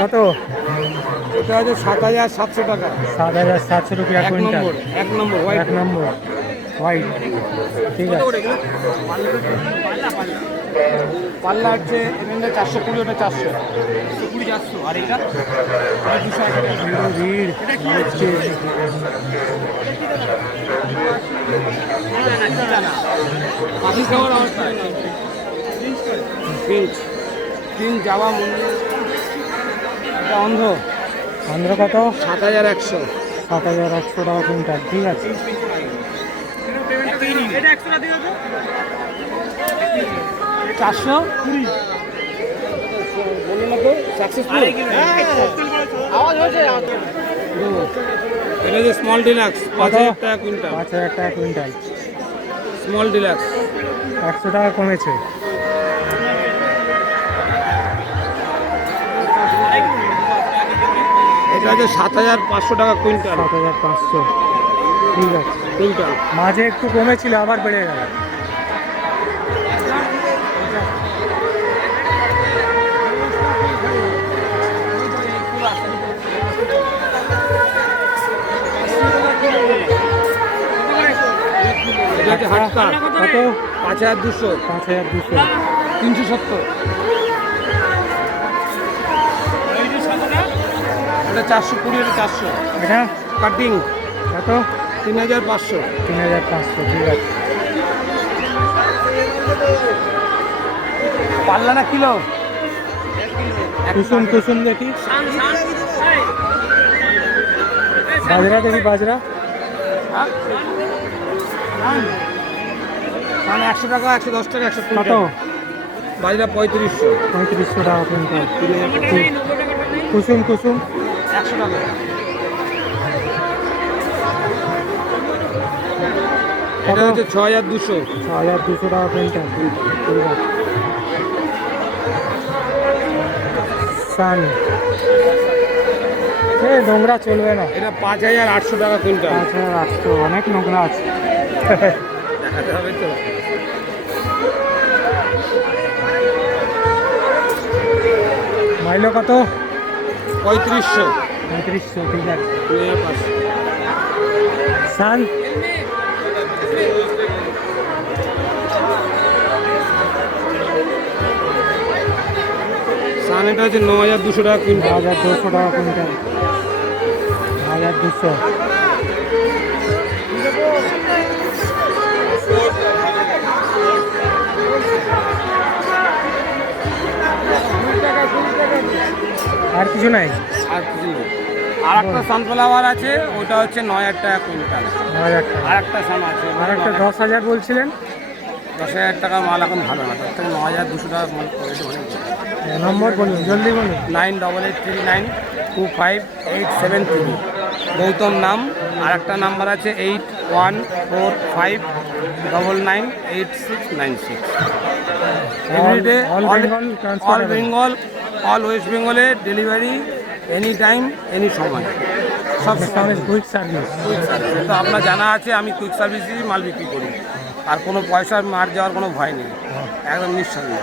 কত? এটা হচ্ছে সাত হাজার সাতশো টাকা। সাত হাজার সাতশো রুপিয়া এক কুইন্টাল। নম্বর এক নম্বর এক নম্বর হোয়াইট ঠিক আছে। পাল্লা হচ্ছে চারশো কুড়ি ওটা চারশো। কুড়ি চারশো। আর এটা? দুশো ভিড়। হচ্ছে পাখি খাওয়ার অবস্থা। পিঞ্চ যাওয়া মন্দির এটা অন্ধ কত? সাত হাজার একশো। সাত হাজার একশো টাকা কুইন্টাল ঠিক আছে। চারশো? কুড়ি হয়েছে। এটা যে স্মল ডিলাক্স পাঁচ হাজার টাকা কুইন্টাল। পাঁচ হাজার টাকা কুইন্টাল। স্মল ডিলাক্স একশো টাকা কমেছে। এটা হচ্ছে সাত হাজার পাঁচশো টাকা কুইন্টাল। সাত হাজার পাঁচশো। ঠিক আছে। কুইন্টাল। মাঝে একটু কমেছিল আবার বেড়ে গেল। কত? পাঁচ হাজার দুশো। পাঁচ হাজার দুশো। তিনশো সত্তর। এটা চারশো কুড়ি এটা চারশো। এটা? কাটিং কত? তিন হাজার পাঁচশো। তিন হাজার পাঁচশো ঠিক আছে। পাল্লা না কিলো? কুসুম কুসুম দেখি। বাজরা দেখি বাজরা। মানে একশো টাকা একশো দশ টাকা একশো কত? বাজরা পঁয়ত্রিশশো। পঁয়ত্রিশশো টাকা। কুসুম কুসুম। একশো টাকা। এটা হচ্ছে ছ হাজার দুশো। ছ হাজার দুশো টাকা আছে। সান। নোংরা চলবে না। এটা পাঁচ হাজার আটশো টাকা কুইন্টাল। পাঁচ হাজার আটশো অনেক নোংরা আছে। দেখাতে হবে তো। মাইলো কত? পঁয়ত্রিশশো। পঁয়ত্রিশশো ঠিক আছে। সান সান এটা হচ্ছে ন হাজার দুশো টাকা কুইন্টাল। হাজার দুশো টাকা কুইন্টাল। হাজার দুশো। আর কিছু নাই? আর কিছু নেই। আর একটা সানফ্লাওয়ার আছে ওটা হচ্ছে নয় হাজার টাকা কুইন্টাল। আর একটা সান আছে আর একটা দশ হাজার বলছিলেন? দশ হাজার টাকা মাল এখন ভালো না তার থেকে ন হাজার দুশো টাকা মাল কোয়ালিটি অনেক নম্বর বলুন জলদি বলুন। Nine double eight three nine two five eight seven three. Gautam নাম আর একটা নাম্বার আছে eight one four five double nine eight six nine six. Everyday all Bengal all west বেঙ্গলে ডেলিভারি এনি টাইম এনি সময়। সব quick service quick service তো আপনার জানা আছে আমি কুইক সার্ভিসই মাল বিক্রি করি। আর কোনো পয়সা মার যাওয়ার কোনো ভয় নেই। একদম নিঃসন্দেহ।